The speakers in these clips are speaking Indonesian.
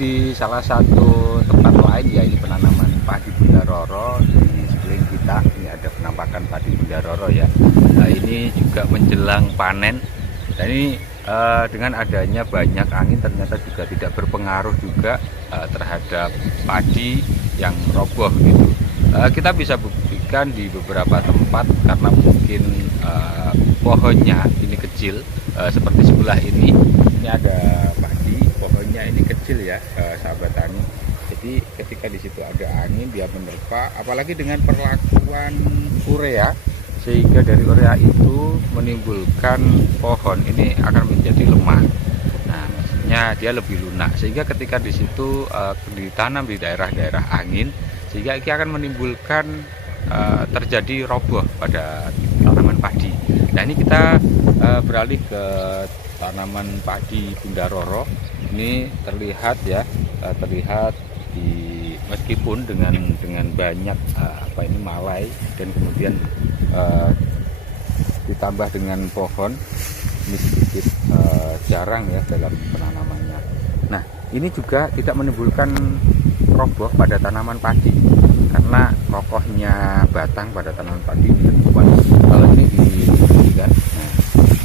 di salah satu tempat lain, ya ini penanaman padi Bunda Roro. Di sekeliling kita ini ada penampakan padi Bunda Roro ya. Nah, ini juga menjelang panen. Dan ini dengan adanya banyak angin ternyata juga tidak berpengaruh juga terhadap padi yang roboh gitu. Kita bisa buktikan di beberapa tempat karena mungkin pohonnya ini kecil, seperti sebelah ini ada padi, pohonnya ini kecil ya, sahabat tani. Jadi ketika di situ ada angin dia menerpa, apalagi dengan perlakuan urea, sehingga dari urea itu menimbulkan pohon ini akan menjadi lemah. Nah, maksudnya dia lebih lunak, sehingga ketika di situ ditanam di daerah-daerah angin, sehingga ini akan menimbulkan terjadi roboh pada tanaman padi. Nah, ini kita beralih ke tanaman padi Bunda Roro. Ini terlihat ya, terlihat meskipun dengan banyak malai dan kemudian ditambah dengan pohon, ini sedikit jarang ya dalam penanamannya. Nah, ini juga tidak menimbulkan roboh pada tanaman padi karena kokohnya batang pada tanaman padi ini kuat. Kalau ini kan, nah,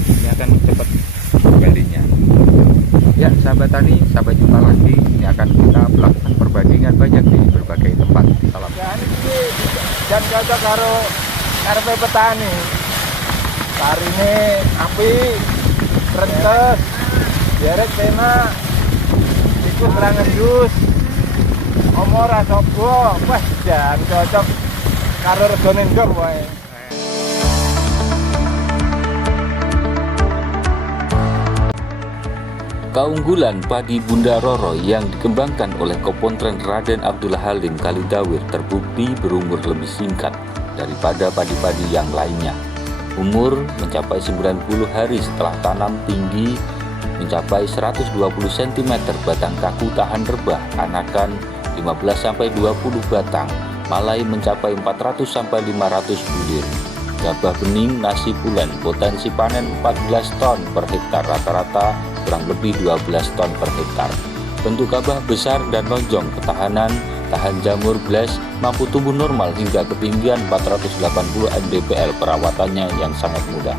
ini akan cepat kembalinya. Ya sahabat tani, sampai jumpa lagi. Ini akan kita melakukan perbandingan banyak di berbagai tempat. Salam. Ya ini dan cocok karo RP petani. Sarine api, rentes, derek pena, iku serangan jus, omor asobo, wah jan cocok karo regane ndok wae. Keunggulan padi Bunda Roro yang dikembangkan oleh Kopontren Raden Abdullah Halim Kalidawir terbukti berumur lebih singkat daripada padi-padi yang lainnya. Umur mencapai 90 hari setelah tanam, tinggi mencapai 120 cm, batang kaku tahan rebah, anakan 15-20 batang, malai mencapai 400-500 bulir. Gabah bening nasi pulen, potensi panen 14 ton per hektar, rata-rata kurang lebih 12 ton per hektar. Bentuk gabah besar dan lonjong, ketahanan, tahan jamur, bles, mampu tumbuh normal hingga ketinggian 480 mdpl, perawatannya yang sangat mudah.